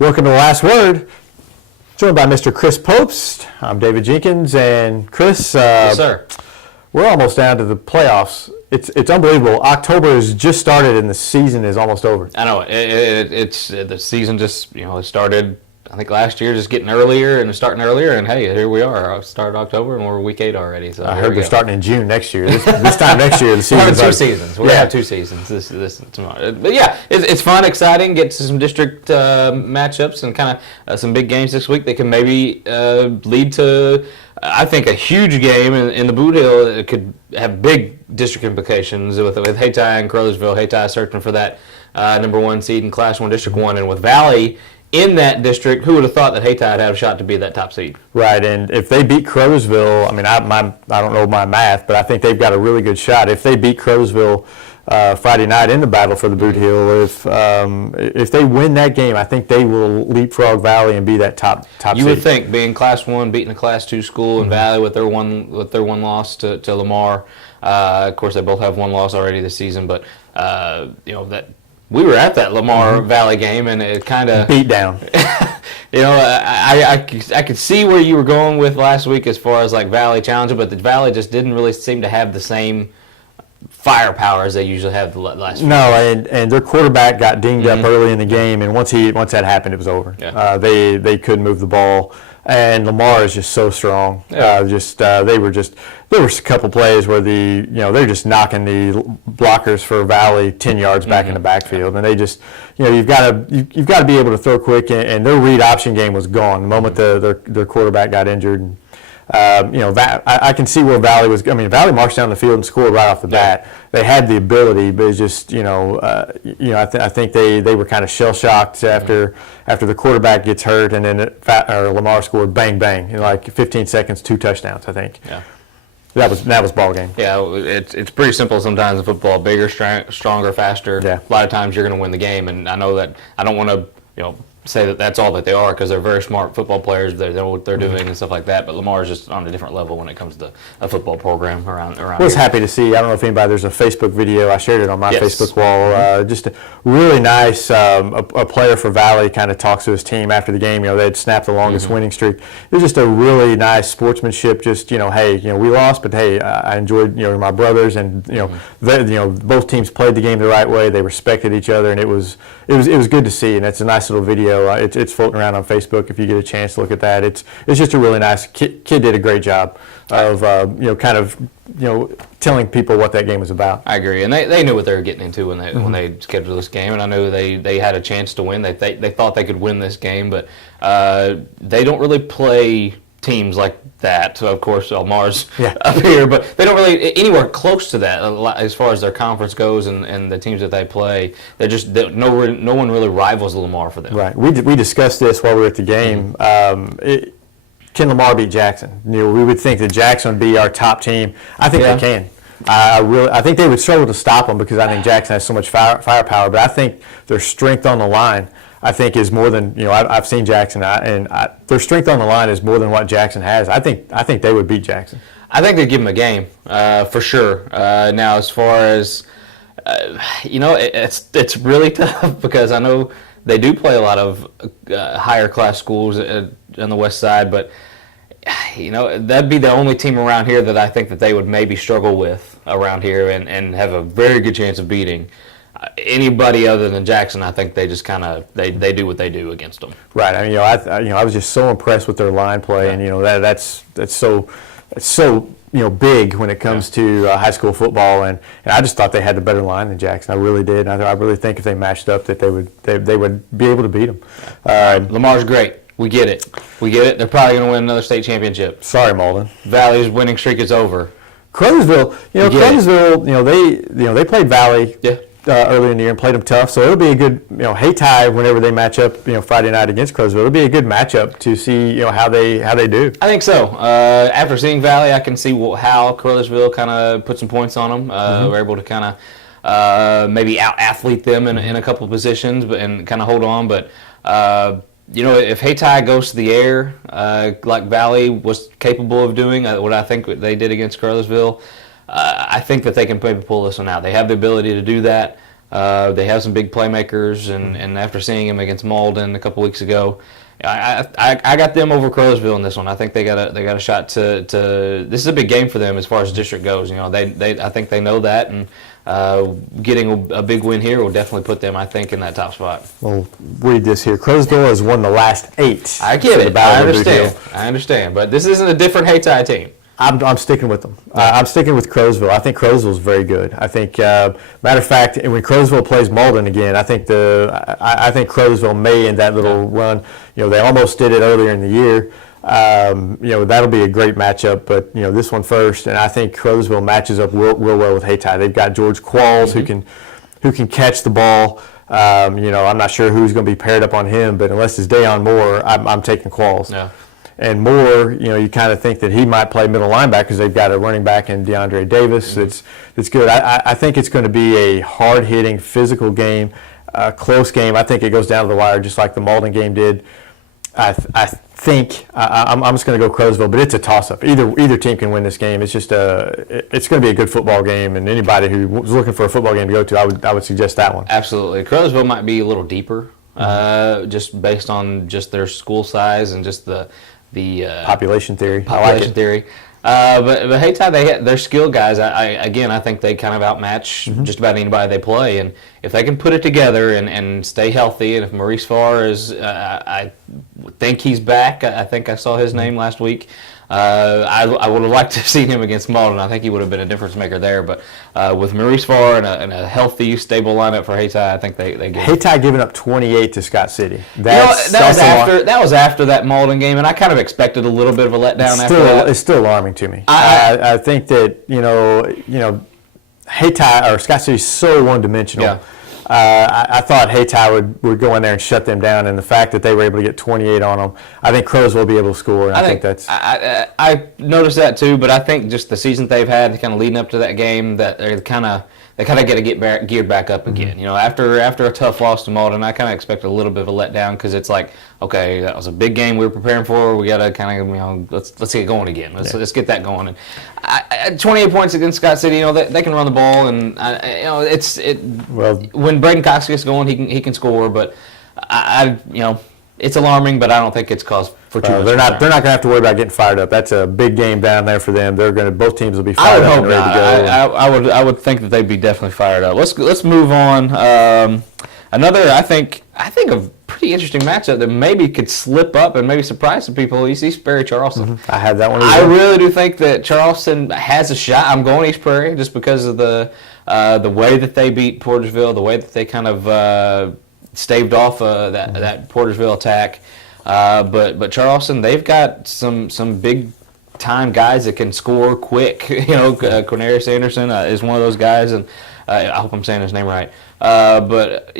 Welcome to The Last Word, joined by Mr. Chris Popes. I'm David Jenkins, and Chris, yes, sir. We're almost down to the playoffs. It's unbelievable. October has just started, and the season is almost over. I know it's the season just it started. I think last year, just getting earlier and starting earlier, and hey, here we are. Started October, and we're week 8 already. So I heard we're starting in June next year. This time next year, the season. We're 2 seasons. We're gonna have 2 seasons. This tomorrow. But yeah, it's fun, exciting. Get to some district matchups and kind of some big games this week that can maybe lead to, I think, a huge game in the Bootheel. It could have big district implications with Hayti and Caruthersville. Hayti searching for that number 1 seed in Class 1, District 1, and with Valley in that district, who would have thought that Hayti would have a shot to be that top seed? Right, and if they beat Caruthersville, I mean, I don't know my math, but I think they've got a really good shot. If they beat Caruthersville Friday night in the battle for the Bootheel, if they win that game, I think they will leapfrog Valley and be that top seed. You would think, being Class 1, beating a Class 2 school in Valley with their one loss to Lamar. Of course, they both have 1 loss already this season, but that. We were at that Lamar Valley game, and it kind of beat down. I could see where you were going with last week as far as like Valley challenging, but the Valley just didn't really seem to have the same firepower as they usually have the last week. No, and their quarterback got dinged up early in the game, and once that happened, it was over. Yeah. They couldn't move the ball, and Lamar is just so strong. Yeah. There were a couple plays where they're just knocking the blockers for Valley 10 yards back in the backfield, and they just you've got to be able to throw quick, and their read option game was gone the moment their quarterback got injured. And, I can see where Valley was. I mean, Valley marched down the field and scored right off the bat. They had the ability, but it's just I think they were kind of shell shocked after the quarterback gets hurt, and then Lamar scored bang bang in like 15 seconds, 2 touchdowns. I think. Yeah. That was ball game. Yeah, it's pretty simple sometimes in football. Bigger, stronger, faster. Yeah. A lot of times you're going to win the game, and I know that I don't want to say that that's all that they are, because they're very smart football players. They know what they're doing and stuff like that. But Lamar is just on a different level when it comes to a football program around. I was happy to see. I don't know if anybody. There's a Facebook video. I shared it on my Facebook wall. Just a really nice. A player for Valley kind of talks to his team after the game. They'd snapped the longest winning streak. It was just a really nice sportsmanship. Just hey, we lost, but hey, I enjoyed my brothers, and both teams played the game the right way. They respected each other, and it was good to see. And it's a nice little video. It's floating around on Facebook if you get a chance to look at that. It's just a really nice kid did a great job of kind of telling people what that game was about. I agree, and they knew what they were getting into when they scheduled this game, and I knew they had a chance to win. They thought they could win this game, but they don't really play teams like that. So of course Lamar's up here, but they don't really anywhere close to that as far as their conference goes and the teams that they play. No one really rivals Lamar for them. Right. We discussed this while we were at the game. Can Lamar beat Jackson? We would think that Jackson would be our top team. I think they can. I think they would struggle to stop them because I think Jackson has so much firepower. But I think their strength on the line, I think, is more than I've seen Jackson, and their strength on the line is more than what Jackson has. I think they would beat Jackson. I think they'd give them a game for sure. Now, as far as it's really tough because I know they do play a lot of higher class schools on the west side, but that'd be the only team around here that I think that they would maybe struggle with around here and have a very good chance of beating. Anybody other than Jackson, I think they just kind of they do what they do against them. Right. I mean, I was just so impressed with their line play, and that's so big when it comes to high school football, and I just thought they had the better line than Jackson. I really did. I really think if they matched up, that they would be able to beat them. Lamar's great. We get it. They're probably going to win another state championship. Sorry, Malden. Valley's winning streak is over. Caruthersville, they played Valley. Yeah. Early in the year and played them tough, so it'll be a good, Hayti whenever they match up, Friday night against Caruthersville. It'll be a good matchup to see, how they do. I think so. After seeing Valley, I can see how Caruthersville kind of put some points on them. We're able to kind of maybe out-athlete them in a couple of positions, and kind of hold on. But if Hayti goes to the air like Valley was capable of doing, what I think they did against Caruthersville. I think that they can maybe pull this one out. They have the ability to do that. They have some big playmakers, and after seeing him against Malden a couple weeks ago, I got them over Caruthersville in this one. I think they got a shot to. This is a big game for them as far as district goes. I think they know that, and getting a big win here will definitely put them, I think, in that top spot. Well, read this here. Caruthersville has won the last 8. I get it. I understand. But this isn't a different Hayti team. I'm sticking with them. I'm sticking with Caruthersville. I think Caruthersville is very good. I think, matter of fact, when Caruthersville plays Malden again, I think Caruthersville may in that little run. They almost did it earlier in the year. That'll be a great matchup. But this one first, and I think Caruthersville matches up real well with Hayti. They've got George Qualls who can catch the ball. I'm not sure who's going to be paired up on him, but unless it's Dayon Moore, I'm taking Qualls. Yeah. And Moore, you kind of think that he might play middle linebacker because they've got a running back in DeAndre Davis. It's good. I think it's going to be a hard-hitting, physical game, close game. I think it goes down to the wire just like the Malden game did. I think I'm just going to go Caruthersville, but it's a toss-up. Either team can win this game. It's just it's going to be a good football game, and anybody who was looking for a football game to go to, I would suggest that one. Absolutely. Caruthersville might be a little deeper, just based on just their school size and just the population theory. Population theory. But Hayti, they're skilled guys. I think they kind of outmatch just about anybody they play. And if they can put it together and stay healthy, and if Maurice Farr is, I think he's back. I think I saw his name last week. I would have liked to have seen him against Malden. I think he would have been a difference maker there. But with Maurice Farr and a healthy, stable lineup for Hayti, I think they get it. Hayti giving up 28 to Scott City. That was after that Malden game, and I kind of expected a little bit of a letdown after that. It's still alarming to me. I think that Hayti or Scott City is so one-dimensional. Yeah. I thought Hayti would go in there and shut them down, and the fact that they were able to get 28 on them, I think Crows will be able to score. And I think that's. I noticed that too, but I think just the season they've had, kind of leading up to that game, that they kind of got to get geared back up again. After a tough loss to Malden, I kind of expect a little bit of a letdown because it's like, okay, that was a big game we were preparing for. We got to kind of let's get going again. Let's get that going. And 28 points against Scott City, they can run the ball, and when Braden Cox gets going, he can score. But it's alarming, but I don't think it's cause for too much. They're not going to have to worry about getting fired up. That's a big game down there for them. Both teams will be fired up and ready to go. I would think that they'd be definitely fired up. Let's move on. Another, I think a pretty interesting matchup that maybe could slip up and maybe surprise some people. East Prairie Charleston. I had that one. I really do think that Charleston has a shot. I'm going East Prairie just because of the way that they beat Portersville, the way that they kind of staved off that Portersville attack. But Charleston, they've got some big time guys that can score quick. Cornelius Anderson is one of those guys, and I hope I'm saying his name right. But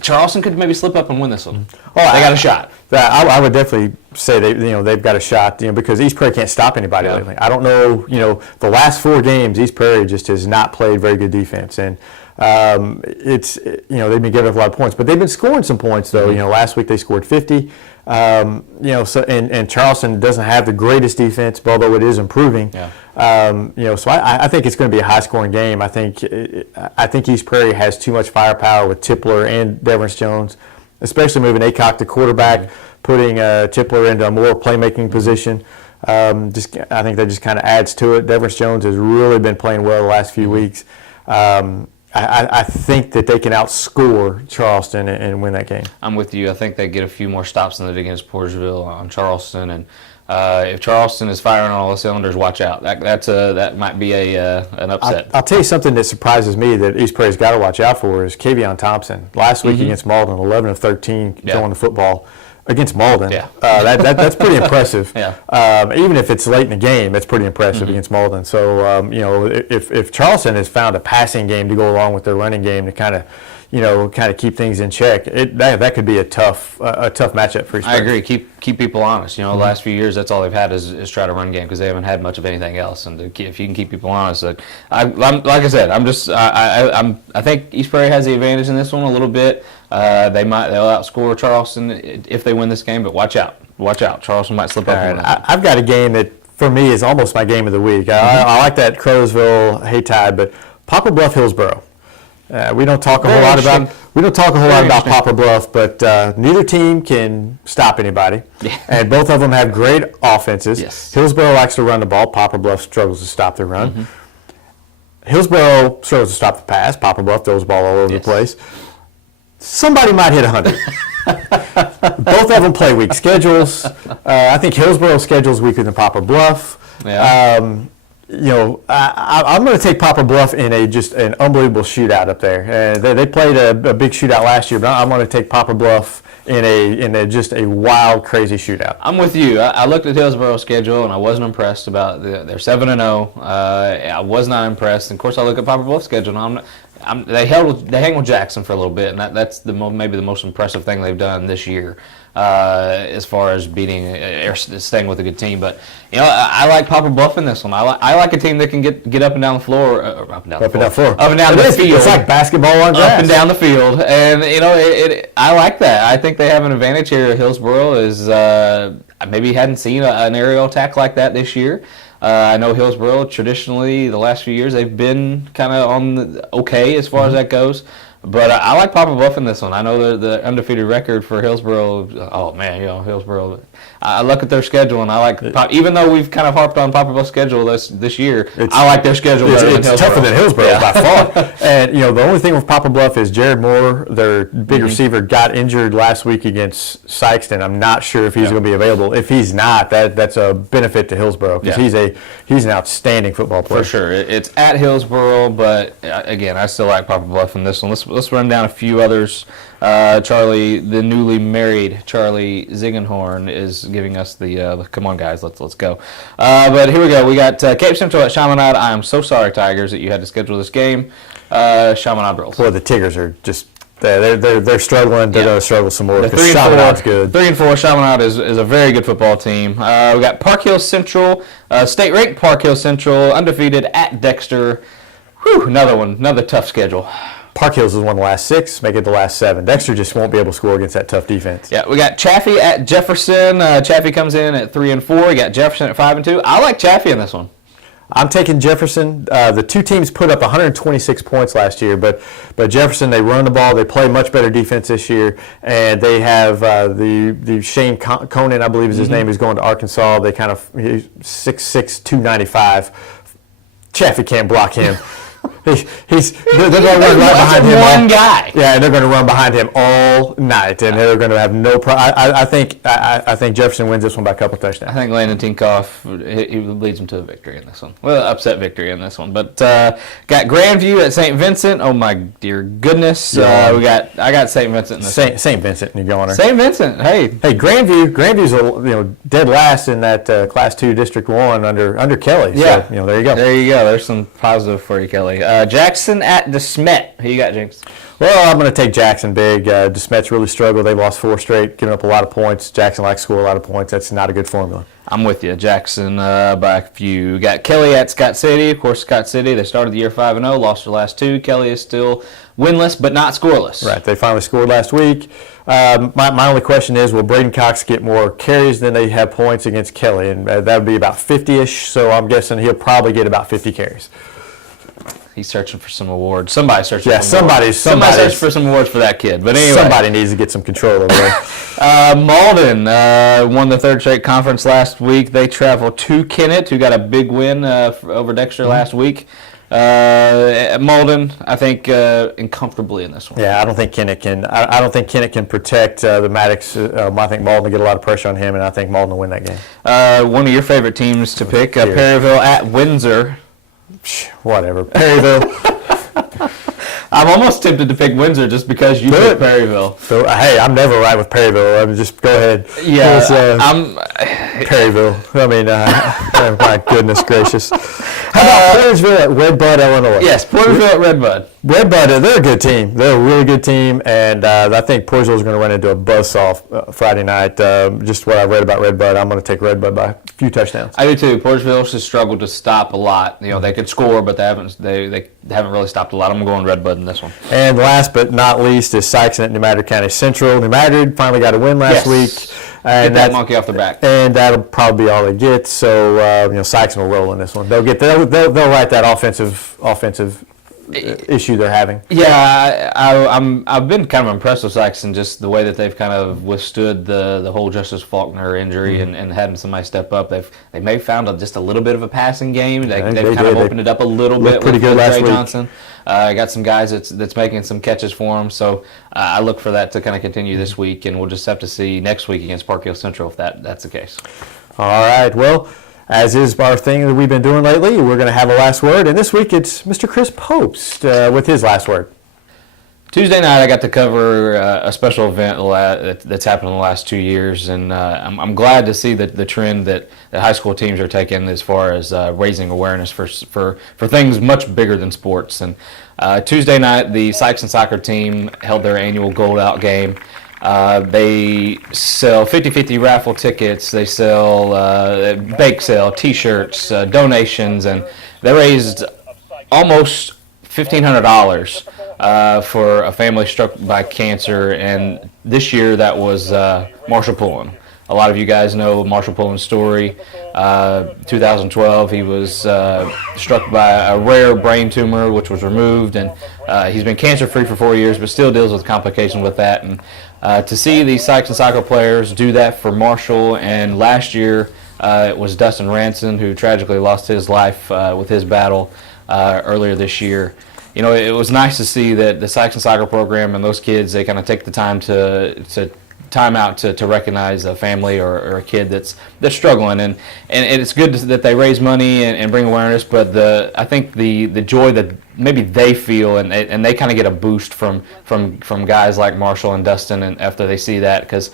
Charleston could maybe slip up and win this one. They got a shot. I would definitely say they've got a shot, because East Prairie can't stop anybody lately. I don't know, the last 4 games East Prairie just has not played very good defense, and they've been giving up a lot of points, but they've been scoring some points though. Last week they scored 50. And Charleston doesn't have the greatest defense, although it is improving. Yeah. So I think it's going to be a high-scoring game. I think East Prairie has too much firepower with Tipler and Deverance Jones, especially moving Acock to quarterback, putting Tipler into a more playmaking position. I think that just kind of adds to it. Deverance Jones has really been playing well the last few weeks. I think that they can outscore Charleston and win that game. I'm with you. I think they get a few more stops than they did against Portersville on Charleston, and if Charleston is firing on all the cylinders, watch out. That might be an upset. I'll tell you something that surprises me that East Prairie's got to watch out for is Kavion Thompson. Last week against Malden, 11 of 13 throwing the football. Against Malden, that's pretty impressive. Even if it's late in the game, that's pretty impressive against Malden. So if Charleston has found a passing game to go along with their running game to kind of keep things in check, that could be a tough matchup for East Prairie. I agree. Keep people honest. The last few years, that's all they've had is try to run game because they haven't had much of anything else. And if you can keep people honest, like I said, I think East Prairie has the advantage in this one a little bit. They'll outscore Charleston if they win this game, but watch out. Charleston might slip up. I've got a game that for me is almost my game of the week. I like that Caruthersville Hayti, but Poplar Bluff Hillsboro. We don't talk a whole lot about Poplar Bluff, but neither team can stop anybody, and both of them have great offenses. Yes. Hillsboro likes to run the ball. Poplar Bluff struggles to stop the run. Hillsboro struggles to stop the pass. Poplar Bluff throws the ball all over the place. Somebody might hit 100. Both of them play weak schedules. I think Hillsboro's schedule is weaker than Poplar Bluff. Yeah. I'm going to take Poplar Bluff in an unbelievable shootout up there. They played a big shootout last year, but I'm going to take Poplar Bluff in a wild, crazy shootout. I'm with you. I looked at Hillsboro's schedule and I wasn't impressed about they're 7-0. I was not impressed. And of course, I look at Poplar Bluff's schedule and they hang with Jackson for a little bit, and that's maybe the most impressive thing they've done this year. As far as beating or staying with a good team, but I like Poplar Bluff in this one. I like a team that can get up and down the floor, up and down the field. It's like basketball on grass. Up and down the field, and I like that. I think they have an advantage here. Hillsboro is maybe hadn't seen an aerial attack like that this year. I know Hillsboro traditionally the last few years they've been kind of on the okay as far as that goes. But I like Poplar Bluff in this one. I know the undefeated record for Hillsboro. Oh man, Hillsboro. I look at their schedule and I like, even though we've kind of harped on Poplar Bluff's schedule this year, I like their schedule better than Hillsboro. It's tougher than Hillsboro by far. And the only thing with Poplar Bluff is Jared Moore, their big receiver, got injured last week against Sykeston. I'm not sure if he's going to be available. If he's not, that's a benefit to Hillsboro because he's an outstanding football player. For sure, it's at Hillsboro, but again, I still like Poplar Bluff in this one. Let's run down a few others. Charlie, the newly married Charlie Ziegenhorn, is giving us the come on guys, let's go. But here we go. We got Cape Central at Chaminade. I am so sorry, Tigers, that you had to schedule this game. Chaminade rolls. Well, the Tigers are just they're struggling. They're going to struggle some more because Chaminade's good. 3-4. Chaminade is a very good football team. We got Park Hill Central, state-ranked Park Hill Central, undefeated at Dexter. Whew, another tough schedule. Park Hills has won the last 6, make it the last 7. Dexter just won't be able to score against that tough defense. Yeah, we got Chaffee at Jefferson. Chaffee comes in at 3-4. We got Jefferson at 5-2. I like Chaffee in this one. I'm taking Jefferson. The two teams put up 126 points last year, but Jefferson, they run the ball. They play much better defense this year, and they have the Shane Conan, I believe is his name, who's going to Arkansas. They kind of 6'6", 295. Chaffee can't block him. They're going to run right behind him. One guy. Yeah, they're going to run behind him all night, and they're going to have no problem. I think Jefferson wins this one by a couple touchdowns. I think Landon Tinkoff, he leads them to a victory in this one. Well, upset victory in this one. But got Grandview at St. Vincent. Oh my dear goodness. I got St. Vincent in this one. St. Vincent, you're going there. St. Vincent. Hey, Grandview's dead last in that Class 2 District 1 under Kelly. Yeah. So, there you go. There you go. There's some positive for you, Kelly. Jackson at DeSmet. Who you got, Jinx? Well, I'm going to take Jackson big. DeSmet's really struggled. They've lost 4 straight, giving up a lot of points. Jackson likes to score a lot of points. That's not a good formula. I'm with you. Jackson by a few. Got Kelly at Scott City. Of course, Scott City, they started the year 5-0, lost their last 2. Kelly is still winless, but not scoreless. Right. They finally scored last week. My only question is, will Braden Cox get more carries than they have points against Kelly? And that would be about 50-ish, so I'm guessing he'll probably get about 50 carries. He's searching for some awards. Somebody's searching for somebody's searching for some awards for that kid. But anyway. Somebody needs to get some control over there. Malden won the 3rd straight conference last week. They travel to Kennett, who got a big win over Dexter last week. Malden, I think, incomfortably in this one. Yeah, I don't think Kennett can. I don't think Kennett can protect the Maddox. I think Malden will get a lot of pressure on him, and I think Malden will win that game. One of your favorite teams to pick, Perryville at Windsor. Whatever. Perryville. I'm almost tempted to pick Windsor just because you picked Perryville. So, hey, I'm never right with Perryville. Just go ahead. Yeah, I'm Perryville. I mean, oh my goodness gracious. How about Portersville at Redbud, Illinois? Yes, Portersville at Redbud. Redbud, they're a good team. They're a really good team, and I think Portersville is going to run into a buzzsaw Friday night. Just what I read about Redbud, I'm going to take Redbud by a few touchdowns. I do too. Portersville has struggled to stop a lot. They could score, but they haven't really stopped a lot. I'm going Redbud in this one. And last but not least is Sykeston at New Madrid County Central. New Madrid finally got a win last week. And get that monkey off their back. And that'll probably be all they get. So Sykeston will roll in this one. They'll write that offensive issue they're having. Yeah, I've been kind of impressed with Saxon, just the way that they've kind of withstood the whole Justice Faulkner injury and having somebody step up. They may have found just a little bit of a passing game. They've kind of opened it up a little bit pretty with good last Trey week. Johnson. Got some guys that's making some catches for them. So I look for that to kind of continue this week, and we'll just have to see next week against Park Hill Central if that's the case. All right. Well, as is our thing that we've been doing lately, we're going to have a last word, and this week it's Mr. Chris Popst with his last word. Tuesday night, I got to cover a special event that's happened in the last 2 years, and I'm glad to see the trend that high school teams are taking as far as raising awareness for things much bigger than sports. And Tuesday night, the Sykes and soccer team held their annual Gold Out game. They sell 50-50 raffle tickets. They sell bake sale, T-shirts, donations, and they raised almost $1,500 for a family struck by cancer, and this year that was Marshall Pullen. A lot of you guys know Marshall Pullen's story. 2012, he was struck by a rare brain tumor, which was removed, and he's been cancer-free for 4 years, but still deals with complications with that. And to see these Sykes and soccer players do that for Marshall, and last year it was Dustin Ranson who tragically lost his life with his battle earlier this year. You know, it was nice to see that the Sykes and soccer program and those kids, they kind of take the time to recognize a family or a kid that's struggling, and it's good that they raise money and bring awareness. But I think the joy that maybe they feel, and they kind of get a boost from guys like Marshall and Dustin, and after they see that, because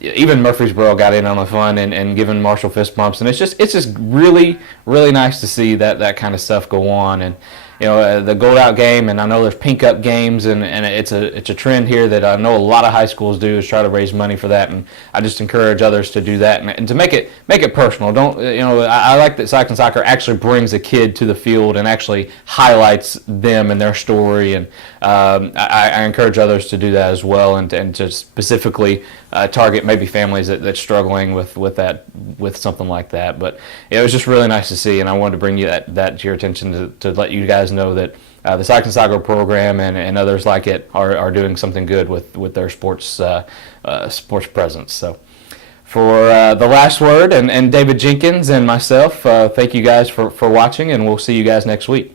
even Murfreesboro got in on the fun and giving Marshall fist bumps, and it's just really nice to see that kind of stuff go on. And the Gold Out game, and I know there's Pink Up games, and it's a trend here that I know a lot of high schools do, is try to raise money for that, and I just encourage others to do that and to make it personal. Don't I like that Sykes and Soccer actually brings a kid to the field and actually highlights them and their story, and I encourage others to do that as well, and to specifically target maybe families that's struggling with something like that. But it was just really nice to see, and I wanted to bring you that to your attention to let you guys know that the Sykes and Soccer program and others like it are doing something good with their sports presence. So for the last word, and David Jenkins and myself, thank you guys for watching, and we'll see you guys next week.